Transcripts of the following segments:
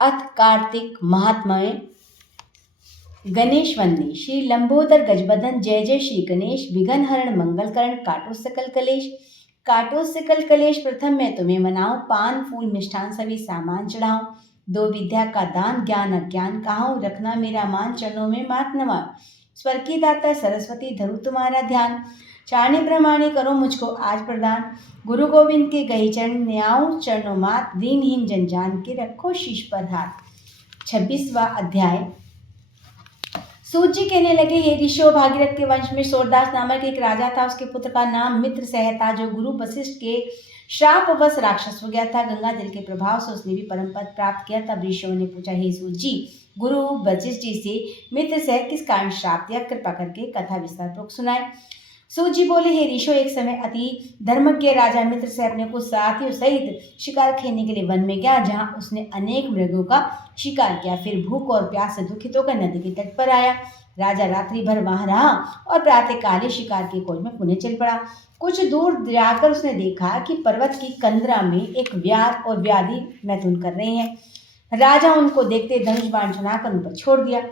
अथ कार्तिक महात्म्य गणेश वंदे श्री लंबोदर गजबदन जय जय श्री गणेश विघ्न हरण मंगल करण काटो सकल कलेश प्रथम मैं तुम्हें मनाऊं पान फूल मिष्ठान सभी सामान चढ़ाऊं दो विद्या का दान ज्ञान अज्ञान कहाऊं रखना मेरा मान चरणों में मात नवा स्वर की दाता सरस्वती धरु तुम्हारा ध्यान चारणे प्रमाणे करो मुझको आज प्रदान गुरु गोविंद के गई चरण न्याऊं चरणों मात दीनहीन जन जान के रखो शीश पर हाथ। 26वां अध्याय। सूत जी कहने लगे, हे ऋषियों, भागीरथ के वंश में सूरदास नामक एक राजा था। उसके पुत्र का नाम मित्रसेन था, जो गुरु वशिष्ठ के श्रापवश राक्षस हो गया था। गंगा जल के प्रभाव से उसने भी परम पद प्राप्त किया। तब ऋषियों ने पूछा, हे सूत जी, गुरु वशिष्ठ जी से मित्रसेन किस कारण श्राप दिया? कृपा करके कथा विस्तार पूर्वक सुनाए। सूत जी बोले, हे ऋषियों, एक समय अति धर्मज्ञ राजा मित्रसेन अपने कुछ साथियों सहित शिकार खेलने के लिए वन में गया, जहां उसने अनेक मृगों का शिकार किया। फिर भूख और प्यास से दुखित होकर नदी के तट पर आया। राजा रात्रि भर वहां रहा और प्रातःकाल ही शिकार की खोज में पुनः चल पड़ा। कुछ दूर जाकर उसने देखा कि पर्वत की कंदरा में एक व्याध और व्याधि मैथुन कर रहे हैं। राजा उनको देखते धनुष बाण चढ़ाकर उन पर छोड़ दिया।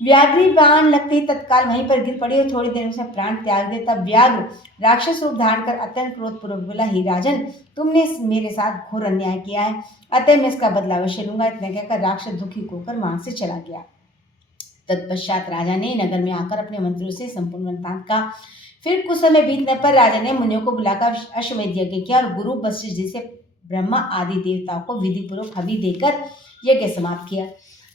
व्याघ्री बाण लगते ही तत्काल वहीं पर गिर पड़ी और थोड़ी देर में उसने प्राण त्याग दिया। तब व्याघ्र राक्षस रूप धारण कर अत्यंत क्रोधपूर्वक बोला, हे राजन, तुमने मेरे साथ घोर अन्याय किया है, अतः मैं इसका बदला अवश्य लूंगा। इतना कहकर राक्षस दुखी होकर वहां से चला गया। तत्पश्चात राजा ने नगर में आकर अपने मंत्रियों से संपूर्ण वृत्तांत कहा। फिर कुछ समय बीतने पर राजा ने मुनियों को बुलाकर अश्वमेध यज्ञ किया और गुरु वशिष्ठ जी से ब्रह्मा आदि देवताओं को विधि पूर्वक हवि देकर यज्ञ समाप्त किया।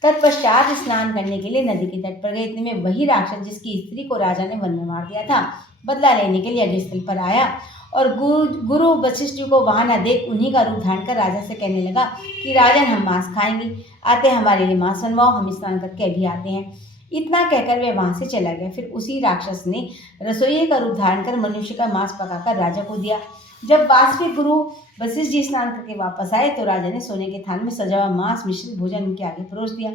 तत्पश्चात स्नान करने के लिए नदी के तट पर गए। इतने में वही राक्षस जिसकी स्त्री को राजा ने वन में मार दिया था, बदला लेने के लिए यज्ञस्थल पर आया और गुरु वशिष्ठ जी को वहां न देख उन्हीं का रूप धारण कर राजा से कहने लगा कि राजन, हम मांस खाएंगे, आते हमारे लिए मांस बनवाओ, हम स्नान करके अभी आते हैं। इतना कहकर वह वहां से चला गया। फिर उसी राक्षस ने रसोइये का रूप धारण कर मनुष्य का मांस पकाकर राजा को दिया। जब वास्तविक गुरु वशिष्ठ जी स्नान करके वापस आए तो राजा ने सोने के थाल में सजा हुआ मांस मिश्रित भोजन उनके आगे परोस दिया।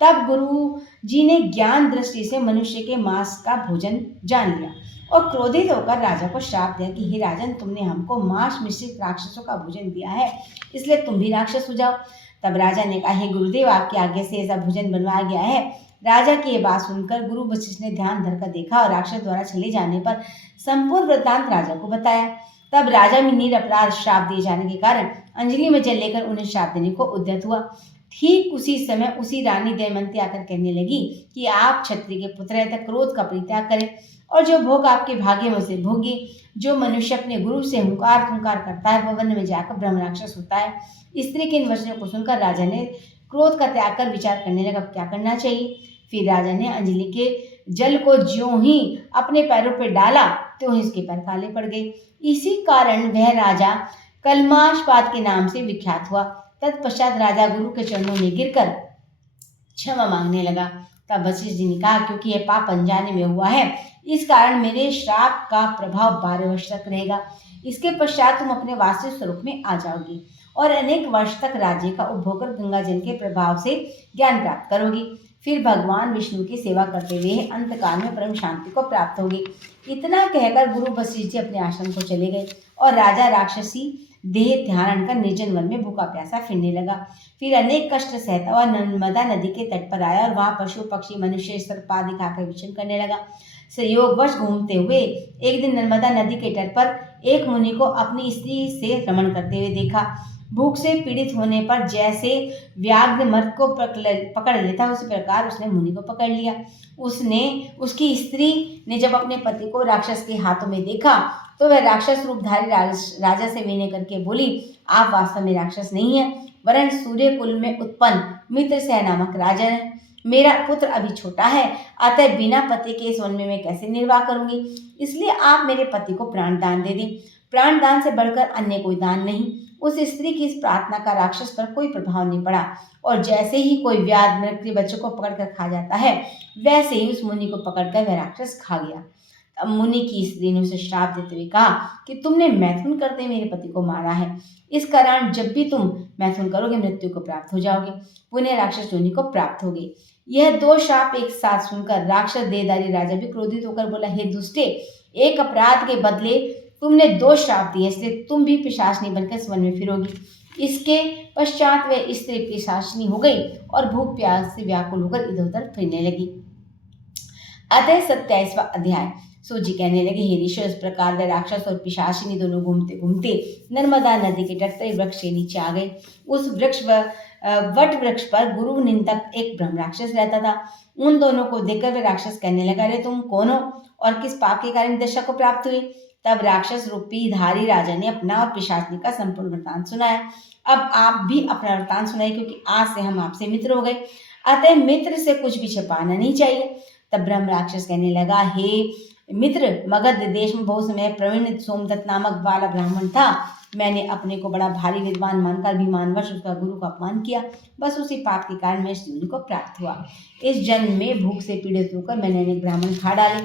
तब गुरु जी ने ज्ञान दृष्टि से मनुष्य के मांस का भोजन जान लिया और क्रोधित होकर राजा को श्राप दिया कि हे राजन, तुमने हमको मांस मिश्रित राक्षसों का भोजन दिया है, इसलिए तुम भी राक्षस हो जाओ। तब राजा ने कहा, हे गुरुदेव, आपकी आज्ञा से ऐसा भोजन बनवाया गया है। राजा की ये बात सुनकर गुरु वशिष्ठ ने ध्यान धरकर देखा और राक्षस द्वारा चले जाने पर संपूर्ण वृत्तांत राजा को बताया। तब राजा में निरपराध श्राप दिए जाने के कारण अंजलि में जल लेकर उन्हें श्राप देने को उद्यत हुआ। ठीक उसी समय उसी रानी दमयंती आकर कहने लगी कि आप क्षत्रिय के पुत्र हैं, तक क्रोध का परित्याग करें और जो भोग आपके भाग्य में से भोगिए। जो मनुष्य अपने गुरु से हुंकार हुंकार करता है, वह वन में जाकर ब्रह्म राक्षस होता है। स्त्री के इन वचनों को सुनकर राजा ने क्रोध का त्याग कर विचार करने लगा क्या करना चाहिए। फिर राजा ने अंजलि के जल को ज्यों ही अपने पैरों पर डाला तो इसके पैर काले पड़ गए। इसी कारण वह राजा कलमाशपात के नाम से विख्यात हुआ। तत्पश्चात राजा गुरु के चरणों में गिरकर क्षमा मांगने लगा। तब वशिष्ठ जी ने कहा, क्योंकि यह पाप अनजाने में हुआ है, इस कारण मेरे श्राप का प्रभाव 12 वर्ष तक रहेगा। इसके पश्चात तुम अपने वास्तविक स्वरूप में आ जाओगी और अनेक वर्ष तक राज्य का उपभोग कर गंगा जल के प्रभाव से ज्ञान प्राप्त करोगी। फिर भगवान विष्णु की सेवा करते हुए अंतकाल में परम शांति को प्राप्त होगी। इतना कहकर गुरु वशिष्ठ जी अपने आश्रम को चले गए और राजा राक्षसी देह धारण कर निर्जन वन में भूखा प्यासा फिरने लगा। फिर अनेक कष्ट सहता हुआ नर्मदा नदी के तट पर आया और वहां पशु पक्षी मनुष्य सर्प आदि खाकर विचरण करने लगा। संयोगवश घूमते हुए एक दिन नर्मदा नदी के तट पर एक मुनि को अपनी स्त्री से रमण करते हुए देखा। भूख से पीड़ित होने पर जैसे व्याघ्र मर्द को पकड़ लेता, उसी प्रकार उसने मुनि को पकड़ लिया। उसकी स्त्री ने जब अपने पति को राक्षस के हाथों में देखा तो वह राक्षस रूपधारी राजा से विनय करके बोली, आप वास्तव में राक्षस नहीं है, वरन सूर्य कुल में उत्पन्न मित्रसेन नामक राजा है। मेरा पुत्र अभी छोटा है, अतः बिना पति के इस वन में मैं कैसे निर्वाह करूंगी, इसलिए आप मेरे पति को प्राण दान दे दें। प्राण दान से बढ़कर अन्य कोई दान नहीं। उस स्त्री की इस प्रार्थना का राक्षस पर कोई प्रभाव नहीं पड़ा और जैसे ही कोई व्याध मृग के बच्चों को पकड़कर खा जाता है, वैसे ही उस मुनि को पकड़कर वह राक्षस खा गया। तब मुनि की स्त्री ने उसे श्राप देते हुए कहा कि तुमने मैथुन करते मेरे पति को मारा है, इस कारण जब भी तुम मैथुन करोगे मृत्यु को प्राप्त हो जाओगे, पुण्य राक्षस योनि को प्राप्त होगे। यह 2 श्राप एक साथ सुनकर राक्षस देहधारी राजा भी क्रोधित होकर बोला, हे दुष्टे, एक अपराध के बदले तुमने 2 श्राप दिए, इसलिए तुम भी पिशाचिनी बनकर इस वन में फिरोगी। इसके पश्चात वह स्त्री पिशाचिनी हो गई और भूख प्यास से व्याकुल होकर इधर उधर फिरने लगी। अतः 27वां अध्याय। सूजी कहने लगे, हे ऋषि, इस प्रकार वे राक्षस और पिशाचिनी दोनों घूमते घूमते नर्मदा नदी के तट से वृक्ष के नीचे आ गए। उस वट वृक्ष पर गुरु निंदक एक ब्रह्म राक्षस रहता था। उन दोनों को देखकर वे राक्षस कहने लगा, अरे तुम कौन हो और किस पाप के कारण दशा को प्राप्त हुए? तब राक्षस रूपी धारी राजा ने अपना और पिशाचिनी का संपूर्ण वृत्तांत सुनाया। अब आप भी अपना वृत्तांत सुनाइए, क्योंकि आज से हम आपसे मित्र हो गए, अतः मित्र से कुछ भी छिपाना नहीं चाहिए। तब ब्रह्म राक्षस कहने लगा, हे मित्र, मगध देश में बहुत समय प्रवीण सोमदत्त नामक बाला ब्राह्मण था। मैंने अपने को बड़ा भारी विद्वान मानकर अभिमानवश उसका गुरु का अपमान किया। बस उसी पाप के कारण मैं इस योनि को प्राप्त हुआ। इस जन्म में भूख से पीड़ित होकर मैंने अनेक ब्राह्मण खा डाले।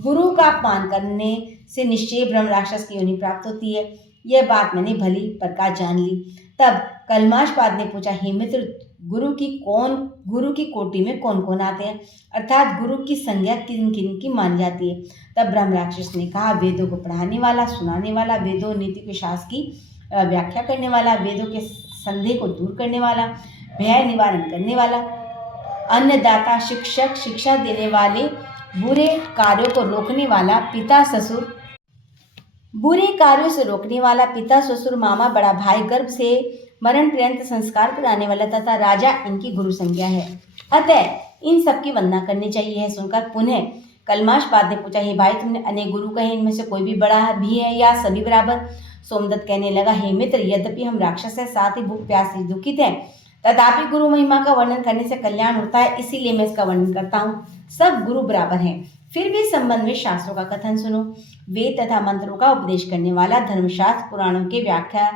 गुरु का अपमान करने से निश्चय ब्रह्म राक्षस की योनि प्राप्त होती है। यह बात मैंने भली प्रकार जान ली। तब कलमाशपाद ने पूछा, हे मित्र, गुरु की कोटि में कौन कौन आते हैं, अर्थात गुरु की संज्ञा किन किन की मानी जाती है? तब ब्रह्म राक्षस ने कहा, वेदों को पढ़ाने वाला, सुनाने वाला, वेदों नीति के शास्त्र की व्याख्या करने वाला, वेदों के संदेह को दूर करने वाला, भय निवारण करने वाला, अन्नदाता, शिक्षक, शिक्षा देने वाले, बुरे कार्यों को रोकने वाला, बुरे कार्यों से रोकने वाला, पिता, ससुर, मामा, बड़ा भाई, गर्भ से मरण पर्यंत संस्कार कराने वाला तथा राजा इनकी गुरु संज्ञा है। अतः इन सबकी वंदना करनी चाहिए। है सुनकर पुनः कलमाशपाद ने पूछा, हे भाई, तुमने अनेक गुरु कहे, इनमें से कोई भी बड़ा भी है या सभी बराबर? सोमदत्त कहने लगा, हे मित्र, यद्यपि हम राक्षस हैं, साथ ही भूख प्यास से दुखित हैं, तथापि गुरु महिमा का वर्णन करने से कल्याण होता है, इसीलिए मैं इसका वर्णन करता हूँ। सब गुरु बराबर हैं। फिर भी संबंध में शास्त्रों का कथन सुनो। वेद तथा मंत्रों का उपदेश करने वाला, धर्मशास्त्र पुराणों के व्याख्या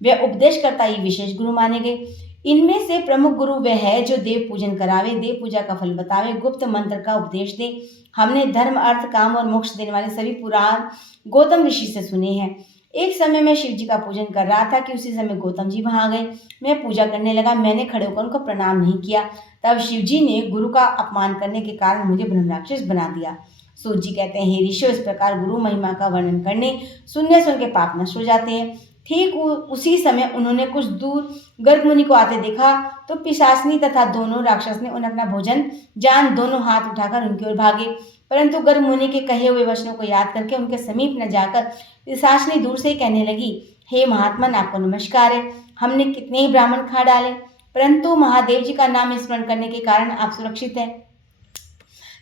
व उपदेश करता ही विशेष गुरु माने गए। इनमें से प्रमुख गुरु वह है जो देव पूजन करावे, देव पूजा का फल बतावे, गुप्त मंत्र का उपदेश दे। हमने धर्म, अर्थ, काम और मोक्ष देने वाले सभी पुराण गौतम ऋषि से सुने हैं। एक समय मैं शिव जी का पूजन कर रहा था कि उसी समय गौतम जी वहां आ गए। मैं पूजा करने लगा, मैंने खड़े होकर उनको प्रणाम नहीं किया। तब शिव जी ने गुरु का अपमान करने के कारण मुझे ब्रह्म राक्षस बना दिया। सूत जी कहते हैं, हे ऋषियों, इस प्रकार गुरु महिमा का वर्णन करने सुनने से उनके पाप नष्ट हो जाते हैं। ठीक उसी समय उन्होंने कुछ दूर गर्ग मुनि को आते देखा तो पिशाचिनी तथा दोनों राक्षस ने उन्हें अपना भोजन जान दोनों हाथ उठाकर उनकी ओर भागे, परंतु गर्ग मुनि के कहे हुए वचनों को याद करके उनके समीप न जाकर पिशाचिनी दूर से ही कहने लगी, हे महात्मन, आपको नमस्कार है। हमने कितने ही ब्राह्मण खा डाले, परंतु महादेव जी का नाम स्मरण करने के कारण आप सुरक्षित हैं।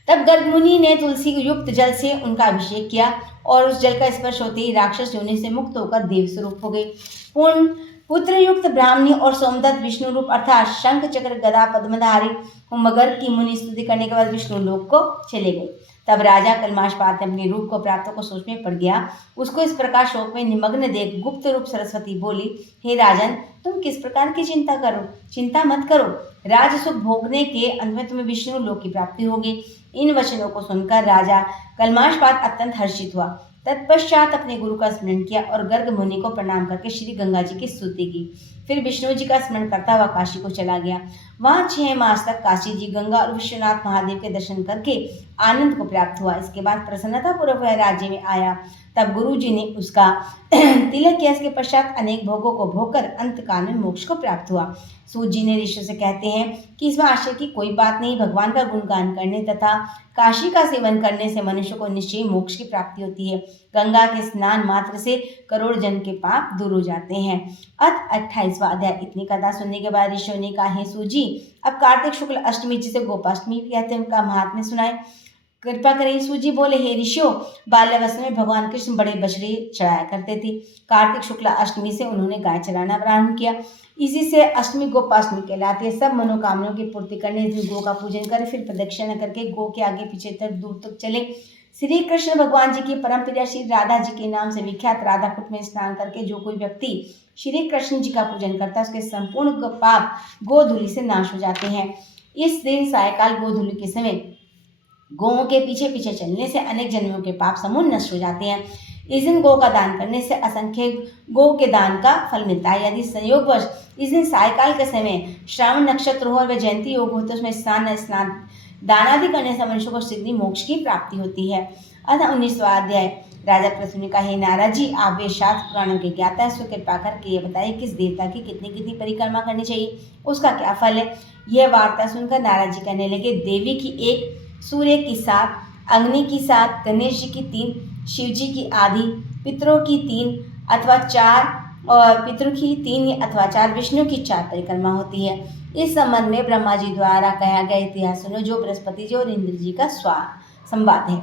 तब गर्ग मुनि ने तुलसी युक्त जल से उनका अभिषेक किया और उस जल का स्पर्श होते ही राक्षस योनि से मुक्त होकर देव स्वरूप हो गए। पुत्र युक्त ब्राह्मणी और सोमदत्त विष्णु रूप अर्थात शंख, चक्र, गदा, पद्मधारी मगर की मुनि स्तुति करने के बाद विष्णु लोक को चले गए। तब राजा कलमाशपाद ने अपने रूप को प्राप्त को सोच में पड़ गया। उसको इस प्रकार शोक में निमग्न देख गुप्त रूप सरस्वती बोली, हे राजन, तुम किस प्रकार की चिंता मत करो। राज सुख भोगने के अंत में तुम्हें विष्णु लोक की प्राप्ति होगी। इन वचनों को सुनकर राजा कलमाशपाद अत्यंत हर्षित हुआ। तत्पश्चात अपने गुरु का स्मरण किया और गर्ग मुनि को प्रणाम करके श्री गंगा जी की स्तुति की। फिर विष्णु जी का स्मरण करता हुआ काशी को चला गया। वहां 6 मास तक काशी जी, गंगा और विश्वनाथ महादेव के दर्शन करके आनंद को प्राप्त हुआ। इसके बाद प्रसन्नता पूर्वक वह राज्य में आया। तब गुरु जी ने उसका तिलक किया। इसके पश्चात अनेक भोगों को भोगकर अंतकाल में मोक्ष को प्राप्त हुआ। सूत जी ने ऋषि से कहते हैं कि इसमें आश्चर्य की कोई बात नहीं। भगवान का गुणगान करने तथा काशी का सेवन करने से मनुष्य को निश्चय मोक्ष की प्राप्ति होती है। गंगा के स्नान मात्र से करोड़ जन के पाप दूर हो जाते हैं। 28वां अध्याय। इतनी कथा सुनने के बाद ऋषियों ने कहा, हे सूत जी, अब कार्तिक शुक्ल अष्टमी जिसे गोपाष्टमी कहते हैं उनका महात्म्य सुनाए, कृपा करें। सूत जी बोले, हे ऋषियों, बाल्यावस्था में भगवान कृष्ण बड़े बछड़े चढ़ाया करते थे। कार्तिक शुक्ला अष्टमी से उन्होंने गाय चराना प्रारंभ किया। इसी से अष्टमी गोपाष्टमी कहलाती है। सब मनोकामनाओं की पूर्ति करने इस दिन गो का पूजन करें, फिर प्रदक्षिणा करके गो के आगे पीछे तक दूर तक चले। श्री कृष्ण भगवान जी की परम प्रिया श्री राधा जी के नाम से विख्यात राधा कुट में स्नान करके जो कोई व्यक्ति श्री कृष्ण जी का पूजन करता है उसके संपूर्ण पाप गोधूलि से नाश हो जाते हैं। इस दिन सायकाल गोधूलि के समय गौओं के पीछे पीछे चलने से अनेक जन्मों के पाप समूह नष्ट हो जाते हैं। इस दिन गौ का दान करने से असंख्य गौ के दान का फल मिलता है। यदि संयोगवश इस दिन सायकाल के समय श्रावण नक्षत्र हो और वह जयंती योग हो तो उसमें स्नान दान आदि करने से मनुष्य को शीघ्र मोक्ष की प्राप्ति होती है। अतः 19वां अध्याय। राजा पृथु ने कहा, हे नारद जी, आप वे शास्त्र पुराणों के ज्ञाता हैं, सो कृपा करके ये बताइए किस देवता की कितनी कितनी परिक्रमा करनी चाहिए, उसका क्या फल है। यह वार्ता सुनकर नारद जी कहने लगे, देवी की 1, सूर्य की 7, अग्नि की 7, गणेश जी की 3, शिव जी की आधी, पितरों की 3 अथवा 4 और पितृ की 3 अथवा 4, विष्णु की 4 परिक्रमा होती है। इस संबंध में ब्रह्मा जी द्वारा कहा गया इतिहास सुनो, जो बृहस्पति जी और इंद्र जी का संवाद है।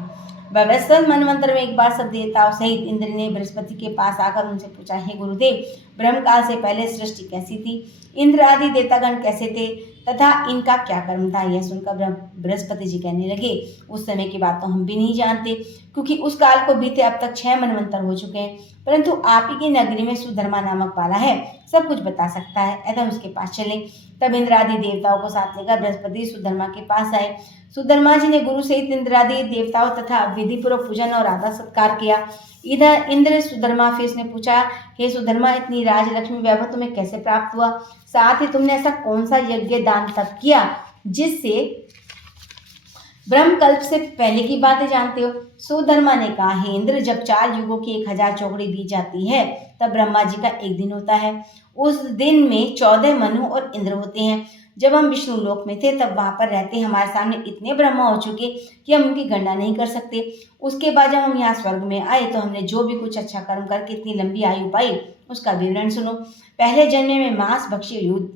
वैवस्वत मनवंतर में एक बार सब देवताओं सहित इंद्र ने बृहस्पति के पास आकर उनसे पूछा, हे गुरुदेव, ब्रह्मकाल से पहले सृष्टि कैसी थी, इंद्र आदि देवतागण कैसे थे तथा इनका क्या कर्म था। यह सुनकर बृहस्पति जी कहने लगे, उस समय की बात तो हम भी नहीं जानते, क्योंकि उस काल को बीते अब तक 6 मनवंतर हो चुके हैं, परंतु आप ही की नगरी में सुधर्मा नामक वाला है, सब कुछ बता सकता है, अतः उसके पास चलें। तब इंद्रादि देवताओं को साथ लेकर बृहस्पति सुधर्मा के पास आए। सुधर्मा जी ने गुरु सहित इंद्रादि देवताओं तथा विधि पूर्वक पूजन और आदर सत्कार किया। इधर इंद्र सुधर्मा फिर उसने पूछा, हे सुधर्मा, इतनी राज लक्ष्मी वैभव तुम्हें कैसे प्राप्त हुआ, साथ ही तुमने ऐसा कौन सा यज्ञ दान तप किया जिससे ब्रह्मकल्प से पहले की बातें जानते हो। सुधर्मा ने कहा, हे इंद्र, जब 4 युगों की 1000 चौकड़ी बीत जाती है तब ब्रह्मा जी का एक दिन होता है। उस दिन में 14 मनु और इंद्र होते हैं। जब हम विष्णु लोक में थे तब वहां पर रहते हमारे सामने इतने ब्रह्मा हो चुके कि हम उनकी गणना नहीं कर सकते। उसके बाद जब हम यहाँ स्वर्ग में आए तो हमने जो भी कुछ अच्छा कर्म करके इतनी लंबी आयु पाई उसका विवरण सुनो। पहले जन्म में मांस भक्षी युद्ध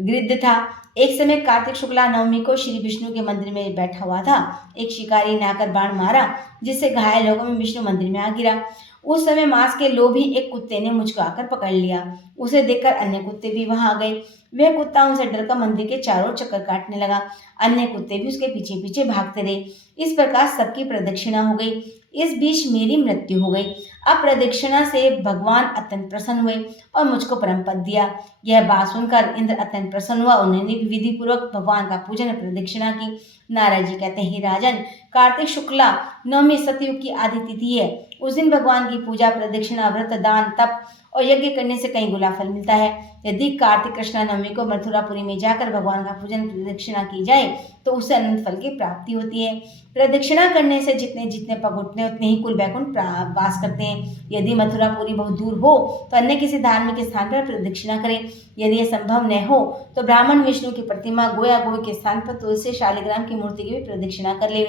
गृद्ध था। एक समय कार्तिक शुक्ला नवमी को श्री विष्णु के मंदिर में बैठा हुआ था। एक शिकारी ने आकर बाण मारा जिससे घायल होकर मैं विष्णु मंदिर में आ गिरा। उस समय मांस के लोभी एक कुत्ते ने मुझको आकर पकड़ लिया। उसे देखकर अन्य कुत्ते भी वहां आ गए। वह कुत्ता उनसे डरकर मंदिर के चारों चक्कर काटने लगा। अन्य कुत्ते भी उसके पीछे पीछे भागते रहे। इस प्रकार सबकी प्रदक्षिणा हो गई। इस बीच मेरी मृत्यु हो गई। अब प्रदक्षिणा से भगवान अत्यंत प्रसन्न हुए और मुझको परम पद दिया। यह बात सुनकर इंद्र अत्यंत प्रसन्न हुआ। उन्होंने भी विधि पूर्वक भगवान का पूजन प्रदक्षिणा की। नारद जी कहते हैं, राजन, कार्तिक शुक्ला नवमी सतयुग की आदि तिथि है। उस दिन भगवान की पूजा, प्रदक्षिणा, व्रत, दान, तप और यज्ञ करने से कई गुना फल मिलता है। यदि कार्तिक कृष्णा नवमी को मथुरापुरी में जाकर भगवान का पूजन प्रदक्षिणा की जाए तो उससे अनंत फल की प्राप्ति होती है। प्रदक्षिणा करने से जितने जितने पग उठते उतने ही कुल वैकुंठ वास करते हैं। यदि मथुरापुरी बहुत दूर हो तो अन्य किसी धार्मिक स्थान पर प्रदक्षिणा करें। यदि यह संभव न हो तो ब्राह्मण विष्णु की प्रतिमा गोया गोय के स्थान पर तुलसी शालिग्राम की मूर्ति की भी प्रदक्षिणा कर ले।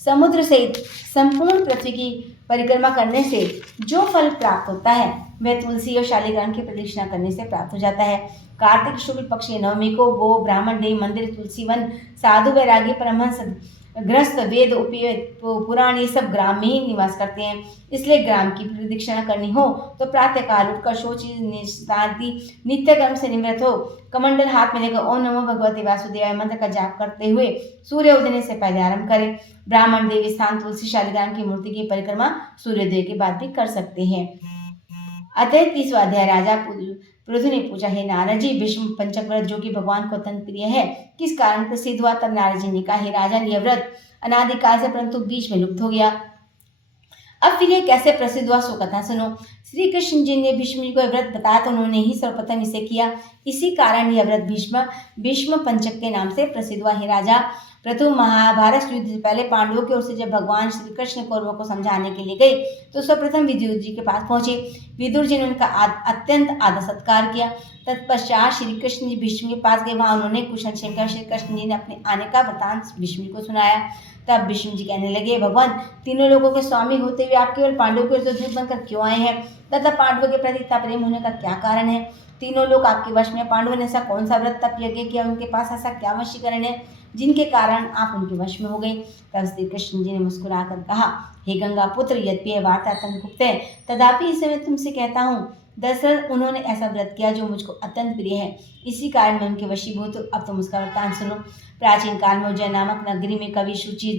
समुद्र सहित संपूर्ण पृथ्वी की परिक्रमा करने से जो फल प्राप्त होता है वह तुलसी और शालिग्राम की प्रदक्षिणा करने से प्राप्त हो जाता है। कार्तिक शुक्ल पक्ष की नवमी को गो, ब्राह्मण, देव, मंदिर, तुलसी वन, साधु, वैरागी, परमहंस, गृहस्थ, वेद, उपवेद, पुराण ये सब ग्राम में ही निवास करते हैं। इसलिए ग्राम की प्रदक्षिणा करनी हो तो प्रातः काल उठकर शौच निस्तारी नित्य कर्म से निवृत्त हो कमंडल हाथ में लेकर ओम नमो भगवते वासुदेवाय मंत्र का जाप करते हुए सूर्य उदय से पहले आरंभ करें। ब्राह्मण, देवी स्थान, तुलसी, शालिग्राम की मूर्ति की परिक्रमा सूर्योदय के बाद भी कर सकते हैं। अतः 30वां अध्याय। राजा पृथु ने पूछा, हे नारद जी, भीष्म पंचक व्रत जो कि भगवान को अत्यंत प्रिय है किस कारण प्रसिद्ध हुआ। तब नारद जी ने कहा, हे राजन, यह व्रत अनादिकाल से परंतु बीच में लुप्त हो गया। अब फिर ये कैसे प्रसिद्ध हुआ सो कथा सुनो। श्री कृष्ण जी ने भीष्म जी को यह व्रत बताया तो उन्होंने ही सर्वप्रथम इसे किया। इसी कारण यह व्रत भीष्म पंचक के नाम से प्रसिद्ध हुआ। हे राजा पृथु, महाभारत युद्ध से पहले पांडवों की ओर से जब भगवान श्री कृष्ण कौरवों को समझाने के लिए गए तो सर्वप्रथम विदुर जी के पास पहुंचे। विदुर जी ने उनका अत्यंत आदर सत्कार किया। तत्पश्चात श्री कृष्ण जी भीष्म के पास गए। वहां उन्होंने कुशल क्षेम श्री कृष्ण जी ने अपने आने का वृतांत भीष्म को सुनाया। तब भीष्म जी कहने लगे, भगवान, तीनों लोगों के स्वामी होते हुए आप केवल पांडवों के दूत बनकर क्यों आए हैं तथा पांडवों के प्रति इतना प्रेम होने का क्या कारण है। तीनों लोग आपके वश में। पांडवों ने ऐसा कौन सा व्रत तप यज्ञ किया, उनके पास ऐसा क्या वशीकरण है जिनके कारण आप उनके वश में हो गए। तब श्री कृष्ण जी ने मुस्कुराकर कहा, हे गंगा पुत्र, यद्यपि यह वार्ता अत्यंत गुप्त है तथापि इस समय तुमसे कहता हूँ। दरअसल उन्होंने ऐसा व्रत किया जो मुझको अत्यंत प्रिय है, इसी कारण मैं उनके वशीभूत। अब तुम उसका वृत्तांत सुनो। प्राचीन काल में उज्जैन नामक नगरी में कवि, शुचि,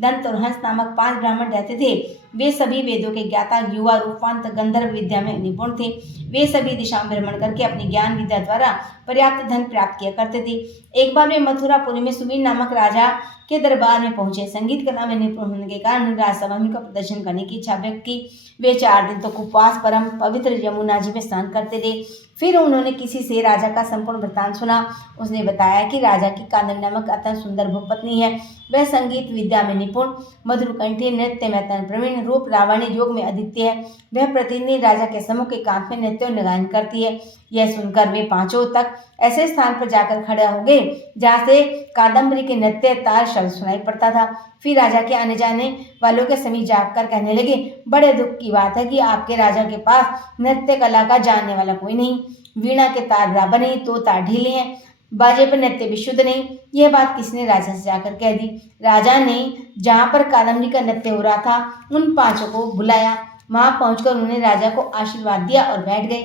दंत और हंस नामक 5 ब्राह्मण रहते थे। वे सभी वेदों के ज्ञाता, युवा, रूपवान, गंधर्व विद्या में निपुण थे। वे सभी दिशाओं में भ्रमण करके अपनी ज्ञान विद्या द्वारा पर्याप्त धन प्राप्त किया करते थे। एक बार वे मथुरापुरी में सुबीर नामक राजा के दरबार में पहुंचे। संगीत कला में निपुण होने के कारण राजसभा में का प्रदर्शन करने की इच्छा व्यक्त की। वे 4 दिन तक उपवास परम पवित्र यमुना जी में स्नान करते थे। फिर उन्होंने किसी से राजा का संपूर्ण वृत्तांत सुना। उसने बताया कि राजा की कादम्बरी नामक अत्यंत सुंदर भूपत्नी है। वह संगीत विद्या में निपुण, मधुरकंठी, नृत्य में अत्यंत प्रवीण, रूप लावण्य योग में अद्वितीय है। वह प्रतिदिन राजा के सम्मुख एकांत में नृत्य और गायन करती है। यह सुनकर वे पांचों तक ऐसे स्थान पर जाकर खड़े हो गए जहाँ से कादम्बरी के नृत्य तार शब्द सुनाई पड़ता था। फिर राजा के आने जाने वालों के समीप जाकर कहने लगे, बड़े दुख की बात है कि आपके राजा के पास नृत्य कला का जानने वाला कोई नहीं। वीणा के तार बराबर नहीं तो तार ढीले हैं, बाजे पर नृत्य भी शुद्ध नहीं। यह बात किसने राजा से जाकर कह दी। राजा ने जहाँ पर कादम्बरी का नृत्य हो रहा था उन पांचों को बुलाया। वहां पहुंचकर उन्होंने राजा को आशीर्वाद दिया और बैठ गए।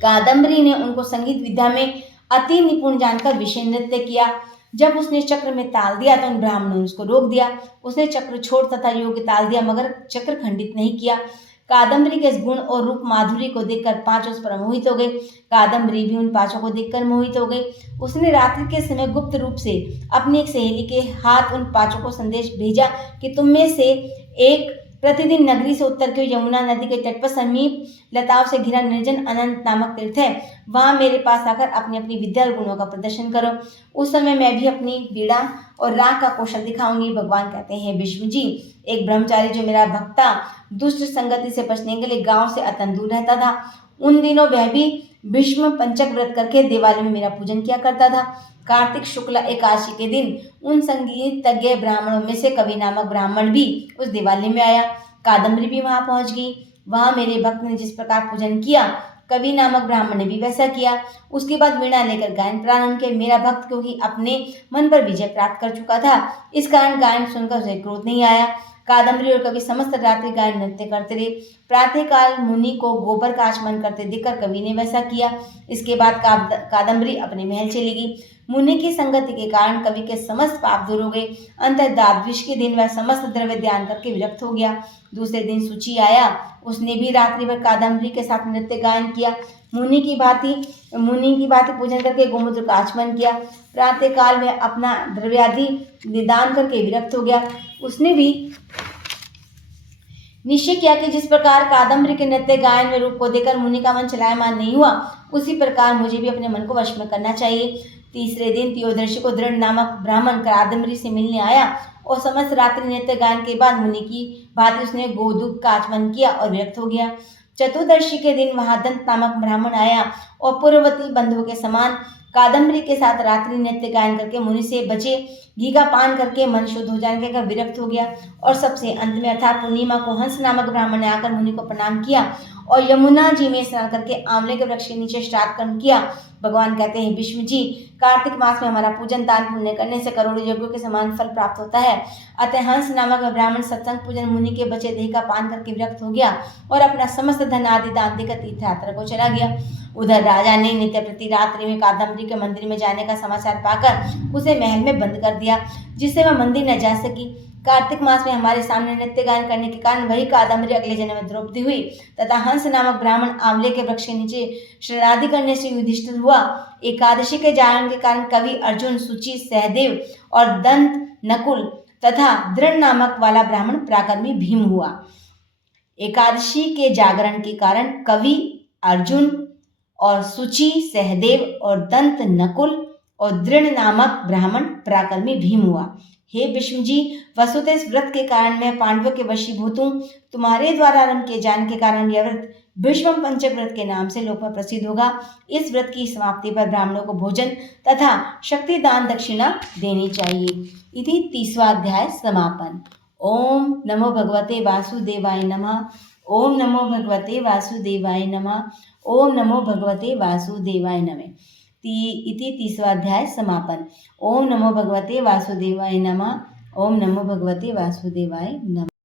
कादम्बरी ने उनको संगीत विद्या में अति निपुण जानकर विषय नृत्य किया। जब उसने चक्र में ताल दिया तो उन ब्राह्मणों ने उसको रोक दिया। उसने चक्र छोड़ तथा योग्य ताल दिया मगर चक्र खंडित नहीं किया। कादम्बरी के इस गुण और रूप माधुरी को देखकर पांचों उस पर मोहित हो गए। कादम्बरी भी उन पांचों को देखकर मोहित हो गई। उसने रात्रि के समय गुप्त रूप से अपनी एक सहेली के हाथ उन पांचों को संदेश भेजा कि तुम में से एक प्रतिदिन नगरी से उत्तर की यमुना नदी के तट पर समीप लताओं से घिरा निर्जन अनंत नामक तीर्थ है, वहां मेरे पास आकर अपनी अपनी विद्या और गुणों का प्रदर्शन करो। उस समय मैं भी अपनी वीणा और राग का कौशल दिखाऊंगी। भगवान कहते हैं, विष्णु जी, एक ब्रह्मचारी जो मेरा भक्ता दुष्ट संगति से बचने के लिए गांव से अत्यंत दूर रहता था, उन दिनों वह भी भीष्म पंचक व्रत करके दिवाली में मेरा पूजन किया करता था। कार्तिक शुक्ल एकादशी के दिन उन संगीतज्ञ ब्राह्मणों में से कवि नामक ब्राह्मण भी उस दिवाली में आया। कादम्बरी भी वहां पहुंच गई। वहां मेरे भक्त ने जिस प्रकार पूजन किया, कवि नामक ब्राह्मण ने भी वैसा किया। उसके बाद वीणा लेकर गायन प्रारंभ किया। मेरा भक्त क्योंकि अपने मन पर विजय प्राप्त कर चुका था, इस कारण गायन सुनकर उसे क्रोध नहीं आया। कादम्बरी और कवि समस्त रात्रि गायन नृत्य करते रहे। प्रातःकाल मुनि को गोबर का आचमन करते देखकर कवि ने वैसा किया। इसके बाद कादम्बरी अपने महल चली गई। मुनि की संगति के कारण कवि के समस्त पाप दूर हो गए। अंततः द्वादश के दिन वह समस्त द्रव्य ध्यान करके विरक्त हो गया। दूसरे दिन सूची आया। उसने भी रात्रि भर कादम्बरी के साथ नृत्य गायन किया। मुनि की भांति पूजन करके गोमूत्र का आचमन किया। प्रातःकाल वह अपना द्रव्यादि निदान करके विरक्त हो गया। उसने भी निश्चय किया कि जिस प्रकार कादम्बरी के नृत्य गायन में रूप को देखकर मुनि का मन चलायमान नहीं हुआ, उसी प्रकार मुझे भी अपने मन को वश में करना चाहिए। तीसरे दिन त्रियोदशी को दृढ़ नामक ब्राह्मण कादम्बरी से मिलने आया और समस्त रात्रि नृत्य गायन के बाद मुनि की भांति उसने गोधूक का आचमन किया और विरक्त हो गया। चतुर्दशी के दिन महादंत नामक ब्राह्मण आया और पूर्ववती बंधुओं के समान कादम्बरी के साथ रात्रि नृत्य गायन करके मुनि से बचे घी का पान करके मन शुद्ध हो जाने के विरक्त हो गया। और सबसे अंत में अर्थात पूर्णिमा को हंस नामक ब्राह्मण ने आकर मुनि को प्रणाम किया और यमुना जी में स्नान करके आंवले के वृक्ष के नीचे श्राद्ध कर्म किया। भगवान कहते हैं, विष्णु जी, कार्तिक मास में हमारा पूजन दान पुण्य करने से करोड़ों यज्ञों के समान फल प्राप्त होता है। अतः हंस नामक ब्राह्मण सत्संग पूजन मुनि के बचे देह का पान करके विरक्त हो गया और अपना समस्त धन आदि दान देकर तीर्थ यात्रा को चला गया। उधर राजा ने नित्य प्रति रात्रि में कादम्बरी के मंदिर में जाने का समाचार पाकर उसे महल में बंद कर दिया, जिससे वह मंदिर न जा सकी। कार्तिक मास में हमारे सामने नृत्य गायन करने के कारण वही कादम्बरी अगले जन्म में द्रौपदी हुई तथा हंस नामक ब्राह्मण आंवले के वृक्ष के नीचे श्राद्ध करने से युधिष्ठिर हुआ। एकादशी के जागरण के कारण कवि अर्जुन, सूची, सहदेव और दंत, नकुल तथा दृढ़ नामक वाला ब्राह्मण पराक्रमी भीम हुआ। एकादशी के जागरण के कारण कवि अर्जुन और सूची, सहदेव और दंत, नकुल और दृढ़ नामक ब्राह्मण पराक्रमी भीम हुआ। हे विष्णु जी, वसुतः इस व्रत के कारण मैं पांडवों के वशीभूत हूँ। तुम्हारे द्वारा आरंभ किए जाने के कारण यह व्रत भीष्म पंचक व्रत के नाम से लोक में प्रसिद्ध होगा। इस व्रत की समाप्ति पर ब्राह्मणों को भोजन तथा शक्ति दान दक्षिणा देनी चाहिए। इति 30वां अध्याय समापन। ओम नमो भगवते वासुदेवाय नमः। ओम नमो भगवते वासुदेवाय नमः। ओम नमो भगवते वासुदेवाय नमः। इति 30वां अध्याय समापन। ओम नमो भगवते वासुदेवाय नमः। ओम नमो भगवते वासुदेवाय नमः।